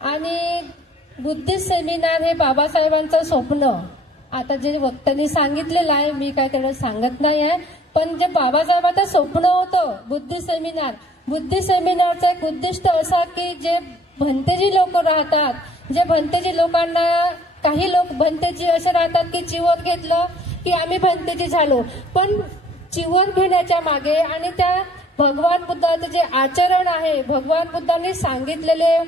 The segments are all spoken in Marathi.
आणि बुद्धिस्ट सेमिनार हे बाबासाहेबांचं स्वप्न आता जे वक्त्यांनी सांगितलेलं आहे, मी काय त्याला सांगत नाही आहे, पण जे बाबासाहेबांचं स्वप्न होतं बुद्धिस्ट सेमिनारचं एक उद्दिष्ट असा की जे भंतेजी लोक राहतात, जे भंतेजी लोकांना, काही लोक भंतेजी असे राहतात की चिवर घेतलं की आम्ही भंतेजी झालो, पण चिवर घेण्याच्या मागे आणि त्या भगवान बुद्धाचं जे आचरण आहे, भगवान बुद्धांनी सांगितलेले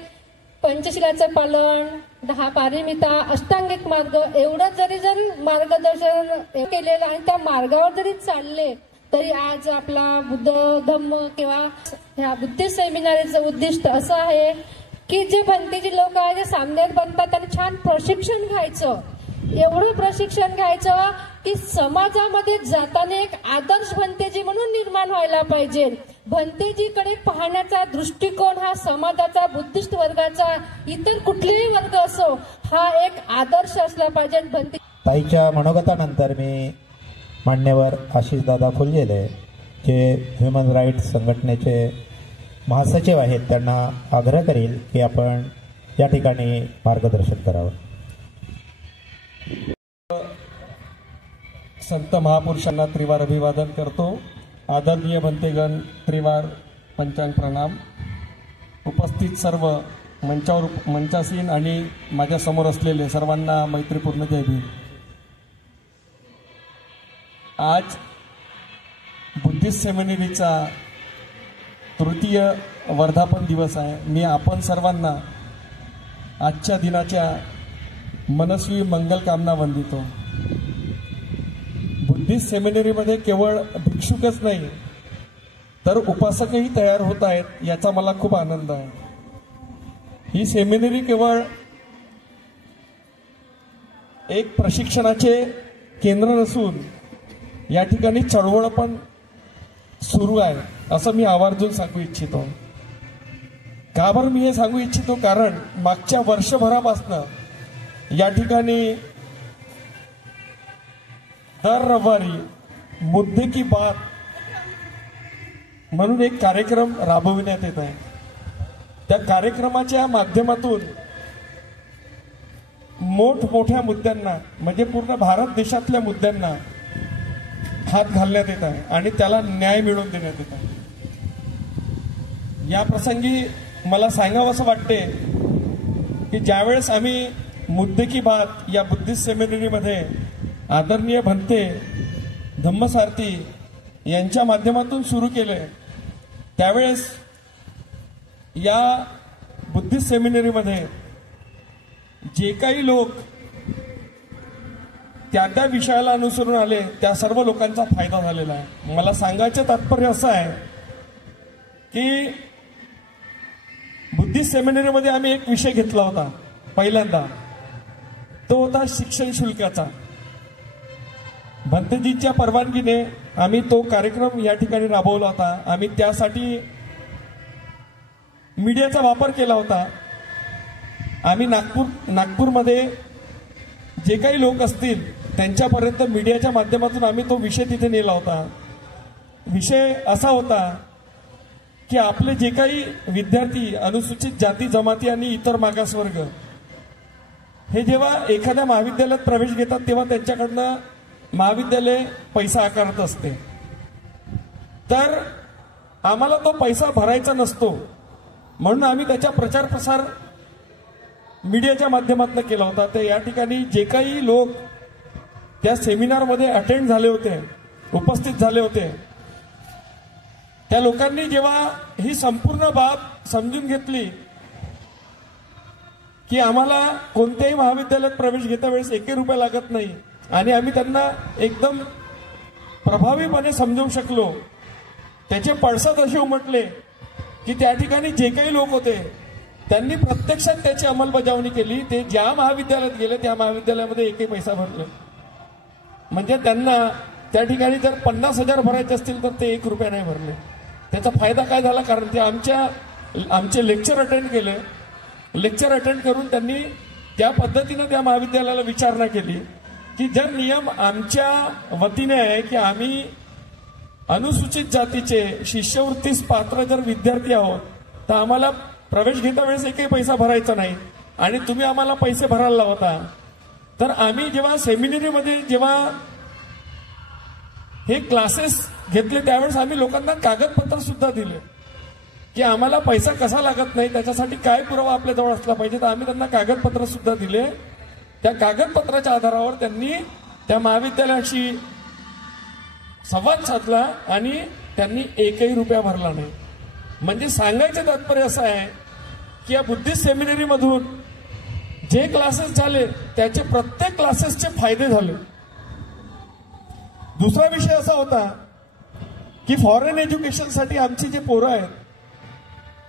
पंचशिलाचं पालन, 10 पारिमिता, अष्टांगिक मार्ग, एवढं जर मार्गदर्शन केलेलं आणि त्या मार्गावर जरी चालले तरी आज आपला बुद्ध धम्म किंवा ह्या बुद्धिस्ट सेमिनारीचं उद्दिष्ट असं आहे की जे भंतेजी लोक आहे, जे सामनेर बनतात, त्यांनी छान प्रशिक्षण घ्यायचं, एवढं प्रशिक्षण घ्यायचं की समाजामध्ये जाताना एक आदर्श भंतेजी म्हणून निर्माण व्हायला पाहिजे. भंतेजीकडे पाहण्याचा दृष्टिकोन हा समाजाचा, बुद्धिस्ट वर्गाचा, इतर कुठलेही वर्ग असो, हा एक आदर्श असला पाहिजे. ताईच्या मनोगतानंतर मी मान्यवर आशिष दादा फुलझेले जे ह्युमन राईट्स संघटनेचे महासचिव आहेत त्यांना आग्रह करील की आपण या ठिकाणी मार्गदर्शन करावं. संत महापुरुषांना त्रिवार अभिवादन करतो. आदरणीय भंतेगण, त्रिवार पंचांग प्रणाम. उपस्थित सर्व मंचासीन आणि माझ्या समोर असलेले सर्वांना मैत्रीपूर्ण जय भीम. आज बुद्धिस्ट सेमिनरीचा तृतीय वर्धापन दिवस आहे. मी आपण सर्वांना आजच्या दिनाच्या मनस्वी मंगल कामना वंदितो. बुद्धिस्ट सेमिनरीमध्ये केवळ भिक्षुकच नाही तर उपासकही तयार होत आहेत, याचा मला खूप आनंद आहे. ही सेमिनरी केवळ एक प्रशिक्षणाचे केंद्र नसून या ठिकाणी चळवळ पण सुरू आहे असं मी आवर्जून सांगू इच्छितो. का बरं मी हे सांगू इच्छितो? कारण मागच्या वर्षभरापासून या ठिकाणी दर रविवारी मुद्दे की बात म्हणून एक कार्यक्रम राबविण्यात येत आहे. त्या कार्यक्रमाच्या माध्यमातून मोठमोठ्या मुद्द्यांना, म्हणजे पूर्ण भारत देशातल्या मुद्द्यांना हात घालण्यात येत आहे आणि त्याला न्याय मिळवून देण्यात येत आहे. या प्रसंगी मला सांगावं असं वाटते की ज्यावेळेस आम्ही मुद्दे की बात या बुद्धिस्ट सेमिनरीमध्ये आदरणीय भंते धम्मसारथी यांच्या माध्यमातून सुरू केले, त्यावेळेस या बुद्धिस्ट सेमिनरीमध्ये जे काही लोक त्या विषयाला अनुसरून आले त्या सर्व लोकांचा फायदा झालेला आहे. मला सांगायचं तात्पर्य असं आहे की बुद्धिस्ट सेमिनरीमध्ये आम्ही एक विषय घेतला होता पहिल्यांदा, तो होता शिक्षण शुल्काचा. भंतेजींच्या परवानगीने आम्ही तो कार्यक्रम या ठिकाणी राबवला होता. आम्ही त्यासाठी मीडियाचा वापर केला होता. आम्ही नागपूरमध्ये जे काही लोक असतील त्यांच्यापर्यंत मीडियाच्या माध्यमातून आम्ही तो विषय तिथे नेला होता. विषय असा होता की आपले जे काही विद्यार्थी, अनुसूचित जाती जमाती आणि इतर मागासवर्ग हे जेव्हा एखाद्या महाविद्यालयात प्रवेश घेतात तेव्हा त्यांच्याकडनं महाविद्यालय पैसा आकारत असते, तर आम्हाला तो पैसा भरायचा नसतो. म्हणून आम्ही त्याचा प्रचार प्रसार मीडियाच्या माध्यमातून केला होता. तर या ठिकाणी जे काही लोक त्या सेमिनारमध्ये अटेंड झाले होते, उपस्थित झाले होते, त्या लोकांनी जेव्हा ही संपूर्ण बाब समजून घेतली की आम्हाला कोणत्याही महाविद्यालयात प्रवेश घेता वेळेस 1 रुपया लागत नाही आणि आम्ही त्यांना एकदम प्रभावीपणे समजावू शकलो, त्याचे पडसाद असे उमटले की त्या ठिकाणी जे काही लोक होते त्यांनी प्रत्यक्षात त्याची अंमलबजावणी केली. ते ज्या महाविद्यालयात गेले त्या महाविद्यालयामध्ये एकही पैसा भरले. म्हणजे त्यांना त्या ठिकाणी जर 50,000 भरायचे असतील तर ते 1 रुपया नाही भरले. त्याचा फायदा काय झाला? कारण ते आमचे लेक्चर अटेंड केले. लेक्चर अटेंड करून त्यांनी त्या पद्धतीनं त्या महाविद्यालयाला विचारणा केली की जर नियम आमच्या वतीने आहे की आम्ही अनुसूचित जातीचे शिष्यवृत्तीस पात्र जर विद्यार्थी आहोत तर आम्हाला प्रवेश घेता वेळेस एकही पैसा भरायचा नाही आणि तुम्ही आम्हाला पैसे भरायला लावता. तर आम्ही जेव्हा सेमिनरीमध्ये जेव्हा हे क्लासेस घेतले त्यावेळेस आम्ही लोकांना कागदपत्र सुद्धा दिले की आम्हाला पैसा कसा लागत नाही, त्याच्यासाठी काय पुरावा आपल्याजवळ असला पाहिजे. तर आम्ही त्यांना कागदपत्र सुद्धा दिले. त्या कागदपत्राच्या आधारावर त्यांनी त्या महाविद्यालयाशी संवाद साधला आणि त्यांनी एकही रुपया भरला नाही. म्हणजे सांगायचं तात्पर्य असं आहे की या बुद्धिस्ट सेमिनरीमधून जे क्लासेस झाले त्याचे प्रत्येक क्लासेसचे फायदे झाले. दुसरा विषय असा होता की फॉरेन एज्युकेशनसाठी आमची जे पोरं आहेत,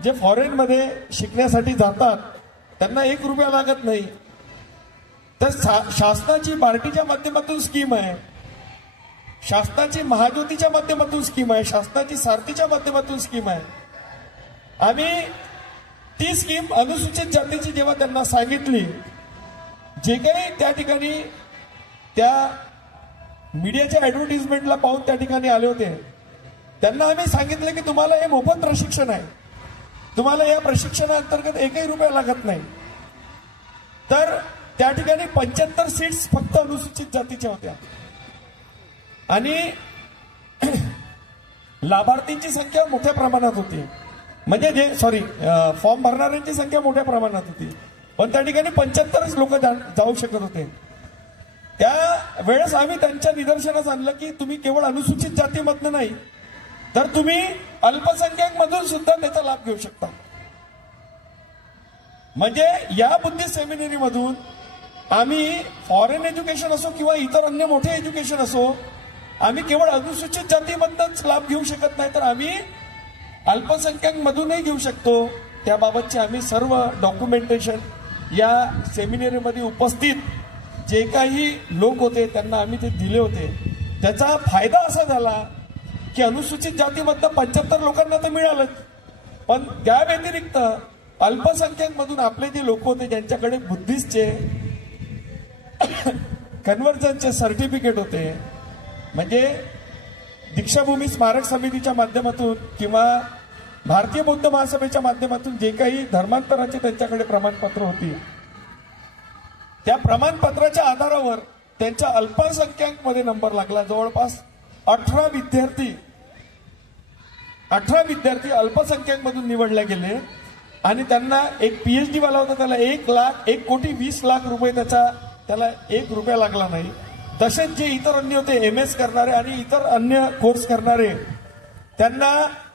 जे फॉरेनमध्ये शिकण्यासाठी जातात, त्यांना 1 रुपया लागत नाही. तर शासनाची बार्टीच्या माध्यमातून स्कीम आहे, शासनाची महाज्योतीच्या माध्यमातून स्कीम आहे, शासनाची सारथीच्या माध्यमातून स्कीम आहे. आम्ही ती स्कीम अनुसूचित जातीची जेव्हा त्यांना सांगितली, जे काही त्या ठिकाणी त्या मीडियाच्या ऍडव्हर्टिजमेंटला पाहून त्या ठिकाणी आले होते, त्यांना आम्ही सांगितलं की तुम्हाला हे मोफत प्रशिक्षण आहे, तुम्हाला या प्रशिक्षणाअंतर्गत एकही रुपया लागत नाही. तर त्या ठिकाणी 75 सीट्स फक्त अनुसूचित जातीच्या होत्या आणि लाभार्थींची संख्या मोठ्या प्रमाणात होती. म्हणजे फॉर्म भरणाऱ्यांची संख्या मोठ्या प्रमाणात होती, पण त्या ठिकाणी 75 लोक जाऊ शकत होते. त्या वेळेस आम्ही त्यांच्या निदर्शनास आणलं की तुम्ही केवळ अनुसूचित जातीमधनं नाही तर तुम्ही अल्पसंख्याक मधून सुद्धा त्याचा लाभ घेऊ शकता. म्हणजे या बुद्धिस्ट सेमिनरी मधून आम्ही फॉरेन एज्युकेशन असो किंवा इतर अन्य मोठे एज्युकेशन असो, आम्ही केवळ अनुसूचित जातीमधूनच लाभ घेऊ शकत नाही, तर आम्ही अल्पसंख्याक मधूनही घेऊ शकतो. त्याबाबतचे आम्ही सर्व डॉक्युमेंटेशन या सेमिनरीमध्ये उपस्थित जे काही लोक होते त्यांना आम्ही ते दिले होते. त्याचा फायदा असा झाला की अनुसूचित जातीमधनं 75 लोकांना तर मिळालंच, पण त्या व्यतिरिक्त अल्पसंख्याक मधून आपले जे लोक होते ज्यांच्याकडे बुद्धिस्टचे कन्व्हर्जनचे सर्टिफिकेट होते, म्हणजे दीक्षाभूमी स्मारक समितीच्या माध्यमातून किंवा भारतीय बौद्ध महासभेच्या माध्यमातून जे काही धर्मांतराचे त्यांच्याकडे प्रमाणपत्र होती, त्या प्रमाणपत्राच्या आधारावर त्यांच्या अल्पसंख्याकमध्ये नंबर लागला. जवळपास 18 विद्यार्थी अल्पसंख्याक मधून निवडले गेले आणि त्यांना एक PhD वाला होता, त्याला 1,20,00,000 रुपये त्याला 1 रुपया लागला नाही. तसेच जे इतर अन्य होते MS करणारे आणि इतर अन्य कोर्स करणारे, त्यांना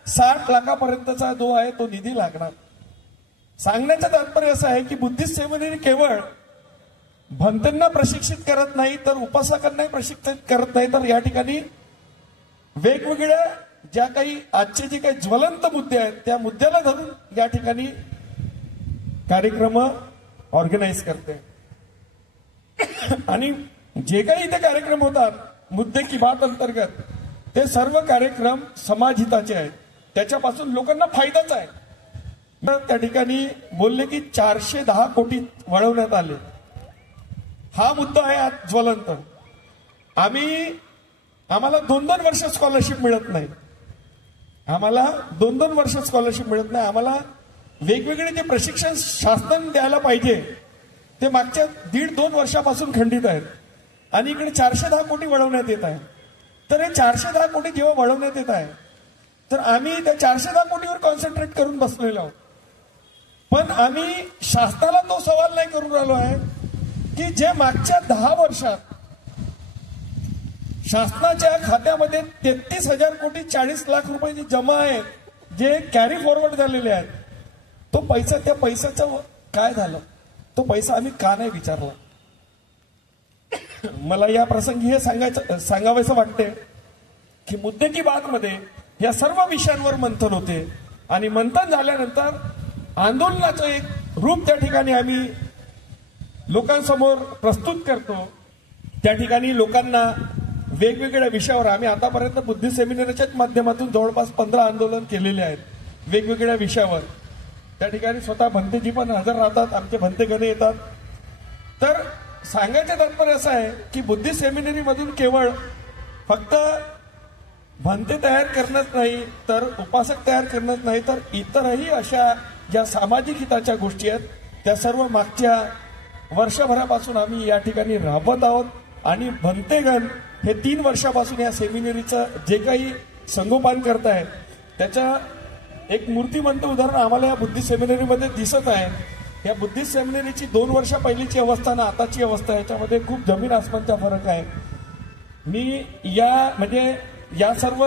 60 लाखापर्यंतचा जो आहे तो निधी लागणार. सांगण्याचं तात्पर्य असं आहे की बुद्धिस्ट सेमिनरी केवळ भंतेंना प्रशिक्षित करत नाही, तर उपासकांनाही प्रशिक्षित करत नाही, तर या ठिकाणी वेगवेगळ्या ज्या काही आजचे जे काही ज्वलंत मुद्दे आहेत त्या मुद्द्याला धरून या ठिकाणी कार्यक्रम ऑर्गनाईज करते. आणि जे काही इथे कार्यक्रम होतात मुद्दे की बात अंतर्गत, ते सर्व कार्यक्रम समाजहिताचे आहेत, त्याच्यापासून लोकांना फायदाच आहे. त्या ठिकाणी बोलले की 410 कोटी वळवण्यात आले. हा मुद्दा आहे आज ज्वलंत. आम्हाला 2-2 वर्ष स्कॉलरशिप मिळत नाही, आम्हाला 2-2 वर्ष स्कॉलरशिप मिळत नाही. आम्हाला वेगवेगळे जे प्रशिक्षण शासन द्यायला पाहिजे ते मागच्या 1.5-2 वर्षापासून खंडित आहेत आणि इकडे 410 कोटी वळवण्यात येत आहे. तर हे 410 कोटी जेव्हा वळवण्यात येत आहे तर आम्ही त्या 410 कोटीवर कॉन्सन्ट्रेट करून बसलेलो आहोत. पण आम्ही शासनाला तो सवाल नाही करून राहिलो आहे की जे मागच्या 10 वर्षात शासनाच्या खात्यामध्ये 33,000 कोटी 40 लाख रुपये जे जमा आहेत, जे कॅरी फॉरवर्ड झालेले आहेत, तो पैसा, त्या पैशाचं काय झालं, तो पैसा आम्ही का नाही विचारला. मला या प्रसंगी हे सांगावंसं वाटते की मुद्दे की बात मध्ये या सर्व विषयांवर मंथन होते आणि मंथन झाल्यानंतर आंदोलनाचं एक रूप त्या ठिकाणी आम्ही लोकांसमोर प्रस्तुत करतो. त्या ठिकाणी लोकांना वेगवेगळ्या विषयावर, आम्ही आतापर्यंत बुद्धिस्ट सेमिनरीच्याच माध्यमातून जवळपास 15 आंदोलन केलेले आहेत वेगवेगळ्या विषयावर. त्या ठिकाणी स्वतः भंतेजी पण हजर राहतात, आमचे भंतेगणे येतात. तर सांगायचं तात्पर्य असं आहे की बुद्धिस्ट सेमिनरी मधून केवळ फक्त भंते तयार करणंच नाही, तर उपासक तयार करणंच नाही, तर इतरही अशा ज्या सामाजिक हिताच्या गोष्टी आहेत त्या सर्व मागच्या वर्षभरापासून आम्ही या ठिकाणी राबवत आहोत. आणि भंतेगण हे 3 वर्षापासून या सेमिनरीचं जे काही संगोपन करत आहे त्याच्या एक मूर्तिमंत उदाहरण आम्हाला या बुद्धिस्ट सेमिनरीमध्ये दिसत आहे. या बुद्धिस्ट सेमिनरीची 2 वर्ष पहिलीची अवस्था ना आताची अवस्था याच्यामध्ये खूप जमीन आसमानचा फरक आहे. मी या सर्व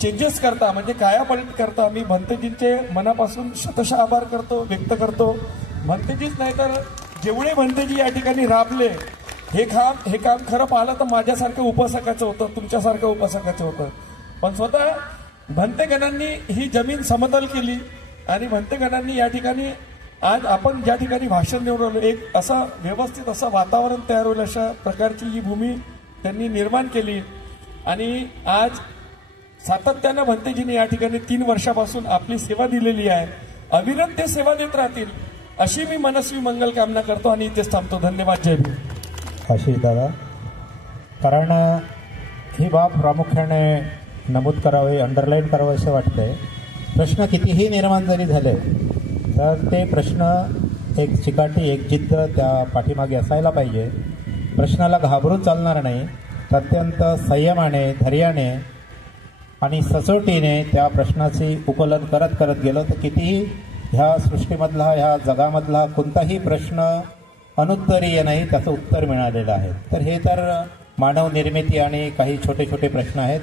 चेंजेस करता म्हणजे कायापलट करता मी भंतेजींचे मनापासून शतशः आभार व्यक्त करतो. भंतेजीच नाही तर जेवढे भंतेजी या ठिकाणी राबले हे काम खरं पाहिलं तर माझ्यासारखं उपासकाचं होतं, तुमच्यासारखं उपासकाचं होतं. पण स्वतः भंतेगणांनी ही जमीन समतल केली आणि भंतेगणांनी या ठिकाणी आज आपण ज्या ठिकाणी भाषण देऊन राहिलो एक असं व्यवस्थित असं वातावरण तयार होईल अशा प्रकारची ही भूमी त्यांनी निर्माण केली. आणि आज सातत्यानं भंतेजींनी या ठिकाणी 3 वर्षापासून आपली सेवा दिलेली आहे. अविरत ते सेवा देत राहतील अशी मी मनस्वी मंगल कामना करतो आणि इथेच थांबतो. धन्यवाद. जय भीम. आशिष दादा, कारण ही बाब प्रामुख्याने नमूद करावी, अंडरलाईन करावं असं वाटतंय. प्रश्न कितीही निर्माण जरी झाले तर ते प्रश्न एक चिकाटी, एक जिद्द त्या पाठीमागे असायला पाहिजे. प्रश्नाला घाबरून चालणार नाही. अत्यंत संयमाने, धैर्याने आणि सचोटीने त्या प्रश्नाची उकलन करत करत गेलं तर कितीही ह्या सृष्टीमधला, ह्या जगामधला कोणताही प्रश्न अनुत्तरीय नाही, त्याचं उत्तर मिळालेलं आहे. तर हे तर मानव निर्मिती आणि काही छोटे छोटे प्रश्न आहेत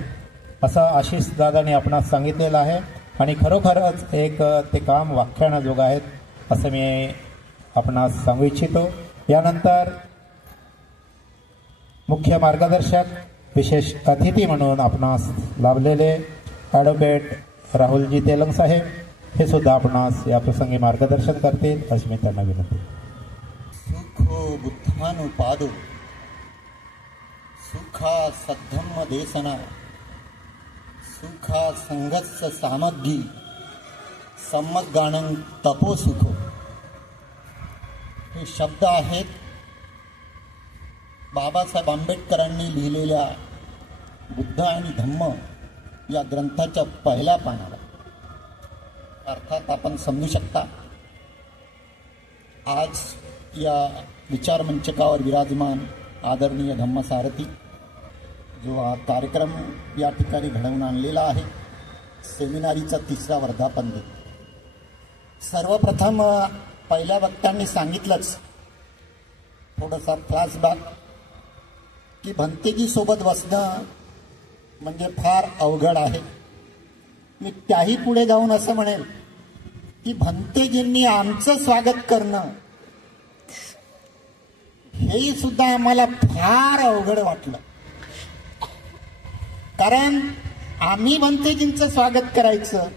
असं आशिष दादांनी आपणास सांगितलेलं आहे. आणि खरोखरच एक ते काम व्याख्यानाजोगं आहेत असं मी आपणास सांगू इच्छितो. यानंतर मुख्य मार्गदर्शक, विशेष अतिथी म्हणून आपणास लाभलेले ॲडव्होकेट राहुलजी तेलंग साहेब हे सुद्धा आपणास या प्रसंगी मार्गदर्शन करतील अशी मी त्यांना विनंती. सुखो बुद्धानुपादो सुखा सद्धम्म देसना सुखा संघस्स सामग्री सम्मगाणं तपो सुखो. हे शब्द आहेत बाबासाहेब आंबेडकरांनी लिहिलेल्या बुद्ध आणि धम्म या ग्रंथाच्या पहिल्या पानाला. अर्थात आपण समजू शकता आज या विचारमंचकावर विराजमान आदरणीय धम्मसारथी जो हा कार्यक्रम या ठिकाणी घडवून आणलेला आहे, सेमिनारीचा 3रा वर्धापन दिन. सर्वप्रथम पहिल्या वक्त्यांनी सांगितलंच थोडासा फ्लॅशबॅक की भंतेजी सोबत बसणं म्हणजे फार अवघड आहे. मी त्याही पुढे जाऊन असं म्हणेल की भंतेजींनी आमचं स्वागत करणं हेही सुद्धा आम्हाला फार अवघड वाटलं. कारण आम्ही भंतेजींचं स्वागत करायचं,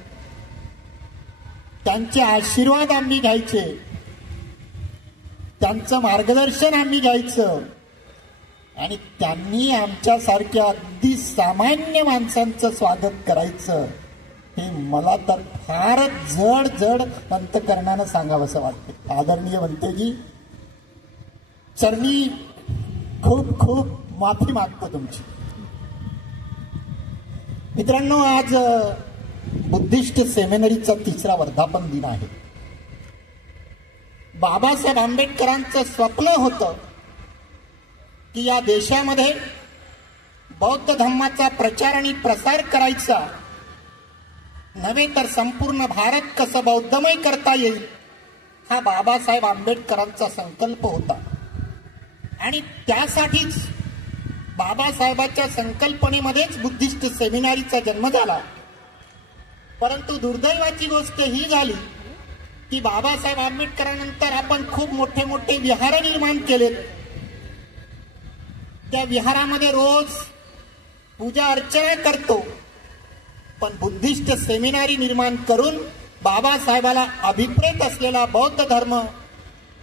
त्यांचे आशीर्वाद आम्ही घ्यायचे, त्यांचं मार्गदर्शन आम्ही घ्यायचं आणि त्यांनी आमच्यासारख्या अगदी सामान्य माणसांचं स्वागत करायचं. हे मला तर फारच जड अंतकरणानं सांगावंसं वाटतं. आदरणीय भंतेजी, चरणी खूप खूप माफी मागतो तुमची. मित्रांनो, आज बुद्धिस्ट सेमिनरीचा 3रा वर्धापन दिन आहे. बाबासाहेब आंबेडकरांचं स्वप्न होतं की या देशामध्ये बौद्ध धम्माचा प्रचार आणि प्रसार करायचा, नव्हे तर संपूर्ण भारत कसं बौद्धमय करता येईल हा बाबासाहेब आंबेडकरांचा संकल्प होता. आणि त्यासाठीच बाबासाहेबांच्या संकल्पनेमध्येच बुद्धिस्ट सेमिनारीचा जन्म झाला. परंतु दुर्दैवाची गोष्ट ही झाली की बाबासाहेब आंबेडकरांनंतर आपण खूप मोठे मोठे विहार निर्माण केलेत. त्या विहारामध्ये रोज पूजा अर्चना करतो, पण बुद्धिस्ट सेमिनारी निर्माण करून बाबासाहेबाला अभिप्रेत असलेला बौद्ध धर्म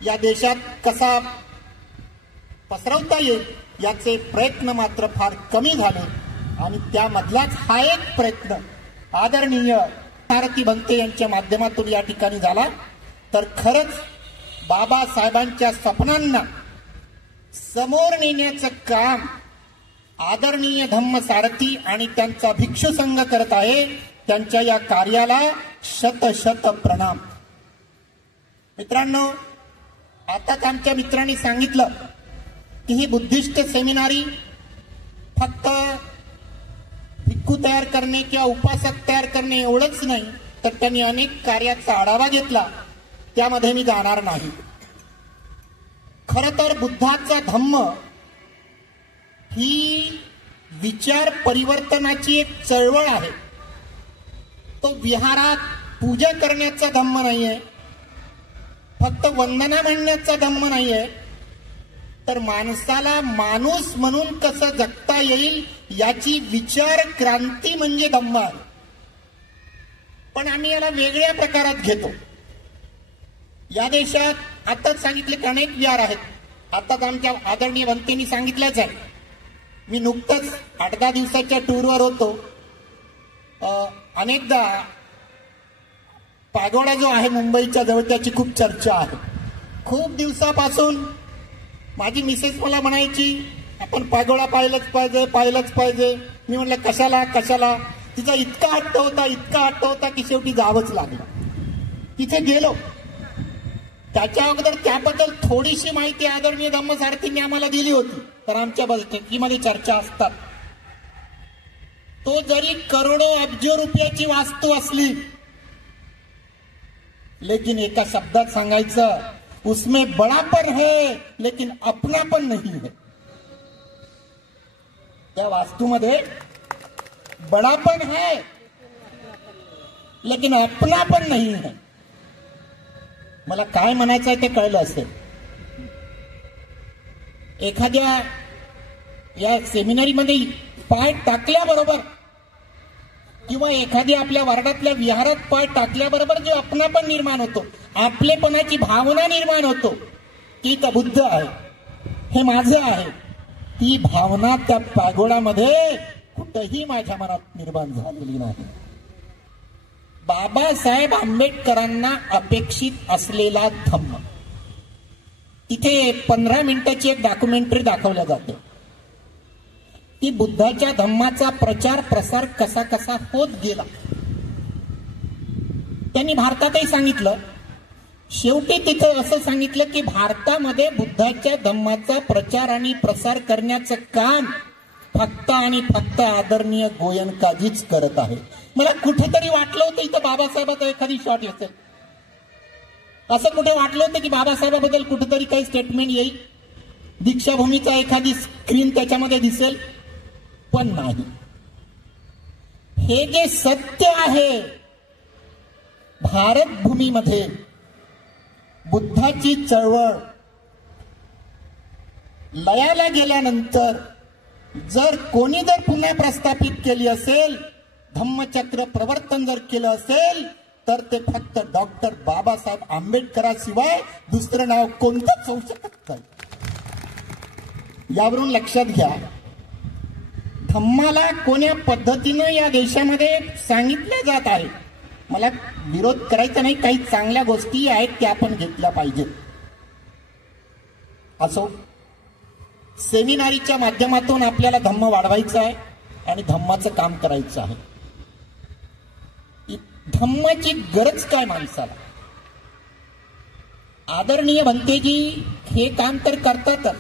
या देशात कसा पसरवता येईल याचे प्रयत्न मात्र फार कमी झाले. आणि त्यामधलाच हा एक प्रयत्न आदरणीय भारती भंते यांच्या माध्यमातून या ठिकाणी झाला. तर खरंच बाबासाहेबांच्या स्वप्नांना समोर नेण्याचं काम आदरणीय धम्मसारथी आणि त्यांचा भिक्षू संघ करत आहे. त्यांच्या या कार्याला शत शत प्रणाम. मित्रांनो, आताच आमच्या मित्रांनी सांगितलं की ही बुद्धिस्ट सेमिनारी फक्त भिक्खू तयार करणे किंवा उपासक तयार करणे एवढंच नाही, तर त्यांनी अनेक कार्याचा आढावा घेतला. त्यामध्ये मी जाणार नाही. खर तर बुद्धाचा धम्म ही विचार परिवर्तनाची एक चळवळ आहे. तो विहारात पूजा करण्याचा धम्म नाही आहे, फक्त वंदना म्हणण्याचा धम्म नाही आहे, तर माणसाला माणूस म्हणून कसं जगता येईल याची विचार क्रांती म्हणजे धम्म आहे. पण आम्ही याला वेगळ्या प्रकारात घेतो. या देशात आताच सांगितले की अनेक विहार आहेत. आताच आमच्या आदरणीय भंतेंनी सांगितलंच आहे. मी नुकतंच 8-10 दिवसाच्या टूरवर होतो. अनेकदा पागोडा जो आहे मुंबईच्या जवळ त्याची खूप चर्चा आहे. खूप दिवसापासून माझी मिसेस मला म्हणायची आपण पागोडा पाहिलंच पाहिजे. मी म्हणलं कशाला कशाला. तिचा इतका हट्ट होता की शेवटी जावंच लागलं. तिथे गेलो. त्याच्या अगोदर त्याबद्दल थोडीशी माहिती आदरणीय धम्मसारथींनी आम्हाला दिली होती, तर आमच्या बैठकीमध्ये चर्चा असतात. तो जरी करोडो अब्ज रुपयाची वास्तू असली, लेकिन एका शब्दात सांगायचं, उसमें बड़ापन है लेकिन अपनापन नहीं है. त्या वास्तूमध्ये बड़ापन है लेकिन अपनापन नहीं है. मला काय म्हणायचं आहे ते कळलं असेल. एखाद्या या सेमिनारीमध्ये पाय टाकल्याबरोबर किंवा एखाद्या आपल्या वार्डातल्या विहारात पाय टाकल्याबरोबर जो अपनापन निर्माण होतो, आपलेपणाची भावना निर्माण होतो की इथं बुद्ध आहे, हे माझं आहे, ती भावना त्या पागोडामध्ये कुठेही माझ्या मनात निर्माण झालेली नाही. बाबासाहेब आंबेडकरांना अपेक्षित असलेला धम्म. इथे 15 मिनिटाची एक डॉक्युमेंटरी दाखवल्या जाते. ती बुद्धाच्या धम्माचा प्रचार प्रसार कसा कसा होत गेला. त्यांनी भारतातही सांगितलं. शेवटी तिथे असं सांगितलं की भारतामध्ये बुद्धाच्या धम्माचा प्रचार आणि प्रसार करण्याचं काम फक्त आणि फक्त आदरणीय गोयंकाजीच करत आहे. मला कुठेतरी वाटलं होतं इथं बाबासाहेबांचं एखादी शॉट असेल, असं कुठे वाटलं होतं की बाबासाहेबाबद्दल कुठेतरी काही स्टेटमेंट येईल, दीक्षाभूमीचा एखादी स्क्रीन त्याच्यामध्ये दिसेल, पण नाही. हे जे सत्य आहे, भारत भूमीमध्ये बुद्धाची चळवळ लयाला गेल्यानंतर जर कोणी जर पुन्हा प्रस्थापित केली असेल, धम्मचक्र प्रवर्तन जर केलं असेल, तर ते फक्त डॉक्टर बाबासाहेब आंबेडकरांशिवाय दुसरं नाव कोणतंच होऊ शकत नाही. यावरून लक्षात घ्या, धम्माला कोण्या पद्धतीनं या देशामध्ये सांगितलं जात आहे. मला विरोध करायचा नाही, काही चांगल्या गोष्टी आहेत त्या आपण घेतल्या पाहिजेत. असो, सेमिनारीच्या माध्यमातून आपल्याला धम्म वाढवायचं आहे आणि धम्माचं काम करायचं आहे. धम्माची गरज काय माणसाला? आदरणीय भंतेजी हे काम तर करतातच,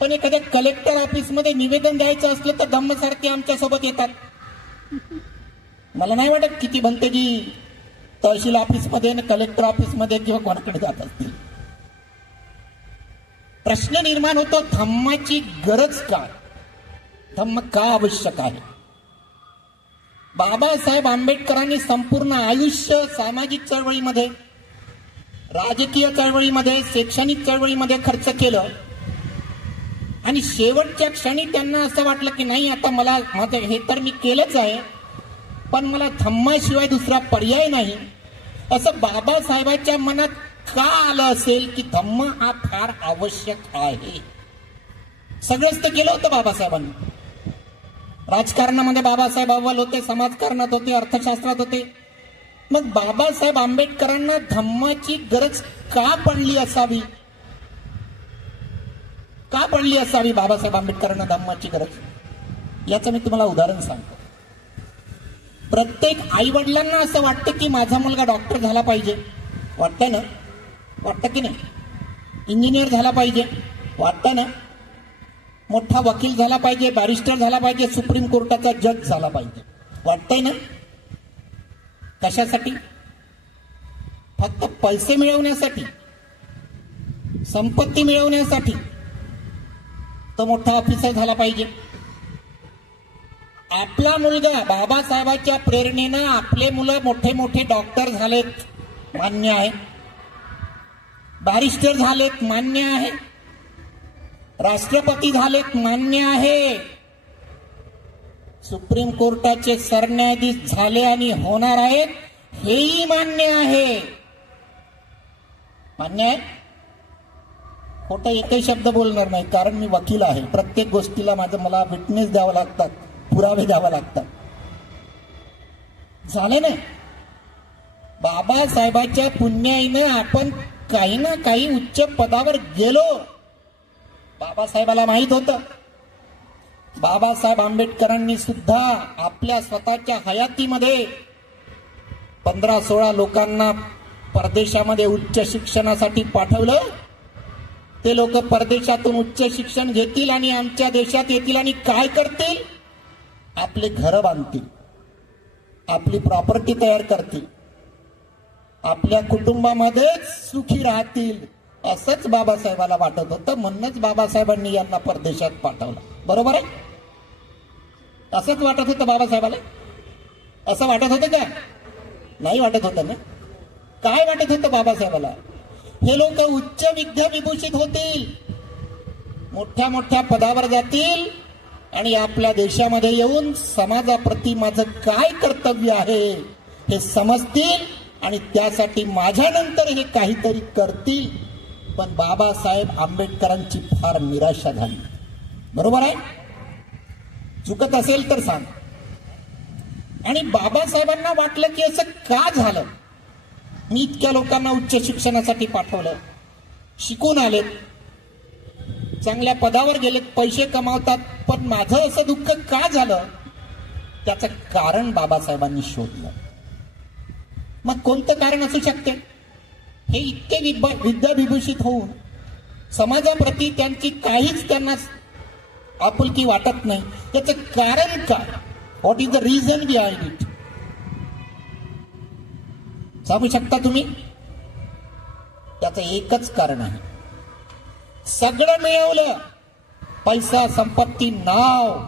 पण एखाद्या कलेक्टर ऑफिसमध्ये निवेदन द्यायचं असलं तर धम्मसारखे आमच्या सोबत येतात. मला नाही वाटत किती भंतेजी तहसील ऑफिसमध्ये आणि कलेक्टर ऑफिसमध्ये किंवा कोणाकडे जात असतील. प्रश्न निर्माण होतो, धम्माची गरज काय? धम्म का आवश्यक आहे? बाबासाहेब आंबेडकरांनी संपूर्ण आयुष्य सामाजिक चळवळीमध्ये, राजकीय चळवळीमध्ये, शैक्षणिक चळवळीमध्ये खर्च केलं आणि शेवटच्या क्षणी त्यांना असं वाटलं की नाही, आता मला माझं हे तर मी केलंच आहे, पण मला धम्माशिवाय दुसरा पर्याय नाही. असं बाबासाहेबांच्या मनात का आलं असेल की धम्म हा फार आवश्यक आहे? सगळंच तर केलं होतं बाबासाहेबांनी. राजकारणामध्ये बाबासाहेब अव्वल होते, समाजकारणात होते, अर्थशास्त्रात होते. मग बाबासाहेब आंबेडकरांना धम्माची गरज का पडली असावी? का पडली असावी बाबासाहेब आंबेडकरांना धम्माची गरज? याचं मी तुम्हाला उदाहरण सांगतो. प्रत्येक आई वडिलांना असं वाटतं की माझा मुलगा डॉक्टर झाला पाहिजे, वाटतं ना? वाटतं की नाही? इंजिनियर झाला पाहिजे, वाटतं ना? मोठा वकील झाला पाहिजे, बॅरिस्टर झाला पाहिजे, सुप्रीम कोर्टाचा जज झाला पाहिजे, वाटतंय ना? कशासाठी? फक्त पैसे मिळवण्यासाठी, संपत्ती मिळवण्यासाठी तो मोठा ऑफिसर झाला पाहिजे. आपला मुलगा बाबासाहेबांच्या प्रेरणेनं आपले मुलं मोठे मोठे डॉक्टर झालेत, मान्य आहे. बॅरिस्टर झालेत, मान्य आहे. राष्ट्रपती झालेत, मान्य आहे. सुप्रीम कोर्टाचे सरन्यायाधीश झाले आणि होणार आहेत, हेही मान्य आहे. मान्य आहे. खोटं एकही शब्द बोलणार नाही, कारण मी वकील आहे. प्रत्येक गोष्टीला मला विटनेस द्यावं लागतात, पुरावे द्यावे लागतात. झाले ना? बाबासाहेबांच्या पुण्याईनं आपण काही ना काही उच्च पदावर गेलो. बाबासाहेबाला माहित होतं. बाबासाहेब आंबेडकरांनी सुद्धा आपल्या स्वतःच्या हयातीमध्ये 15-16 लोकांना परदेशामध्ये उच्च शिक्षणासाठी पाठवलं. ते लोक परदेशातून उच्च शिक्षण घेतील आणि आमच्या देशात येतील आणि काय करतील? आपले घर बांधतील, आपली प्रॉपर्टी तयार करतील, आपल्या कुटुंबामध्येच सुखी राहतील, असंच बाबासाहेबाला वाटत होतं. म्हणूनच बाबासाहेबांनी यांना परदेशात पाठवलं. बरोबर आहे? असंच वाटत होतं बाबासाहेबाला? असं वाटत होतं का? नाही वाटत होतं ना? काय वाटत होतं बाबासाहेबाला? हे लोक उच्च विद्या विभूषित होतील, मोठ्या मोठ्या पदावर जातील आणि आपल्या देशामध्ये येऊन समाजाप्रती माझं काय कर्तव्य आहे हे समजतील आणि त्यासाठी माझ्यानंतर हे काहीतरी करतील. पण बाबासाहेब आंबेडकरांची फार निराशा झाली. बरोबर आहे? चुकत असेल तर सांग. आणि बाबासाहेबांना वाटलं की असं का झालं? मी इतक्या लोकांना उच्च शिक्षणासाठी पाठवलं, शिकून आलेत, चांगल्या पदावर गेलेत, पैसे कमावतात, पण माझं असं दुःख का झालं? त्याचं कारण बाबासाहेबांनी शोधलं. मग कोणतं कारण असू शकते? हे इतके विद्याविभूषित होऊन समाजाप्रती त्यांची काहीच त्यांना आपुलकी वाटत नाही. त्याचं कारण काय? What is the reason behind it? सांगू शकता तुम्ही? त्याचं एकच कारण आहे. सगळं मिळवलं, पैसा, संपत्ती, नाव,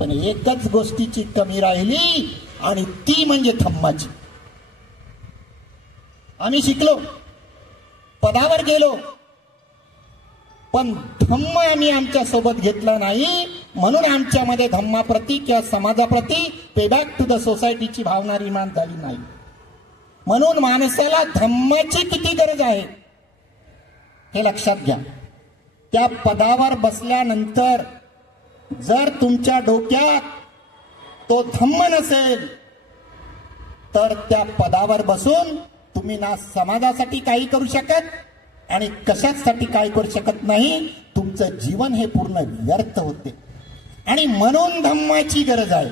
पण एकच गोष्टीची कमी राहिली आणि ती म्हणजे धम्माची. आम्ही शिकलो, पदावर गेलो, पण धम्म आम्ही आमच्या सोबत घेतला नाही. म्हणून आमच्यामध्ये धम्माप्रती किंवा समाजाप्रती पेबॅक टू द सोसायटीची भावना निर्माण झाली नाही. म्हणून माणसाला धम्माची किती गरज आहे हे लक्षात घ्या. त्या पदावर बसल्यानंतर जर तुमच्या डोक्यात तो धम्म नसेल तर त्या पदावर बसून तुम्ही ना समाजासाठी काही करू शकत आणि कशासाठी काही करू शकत नाही. तुमचं जीवन हे पूर्ण व्यर्थ होते. आणि म्हणून धम्माची गरज आहे.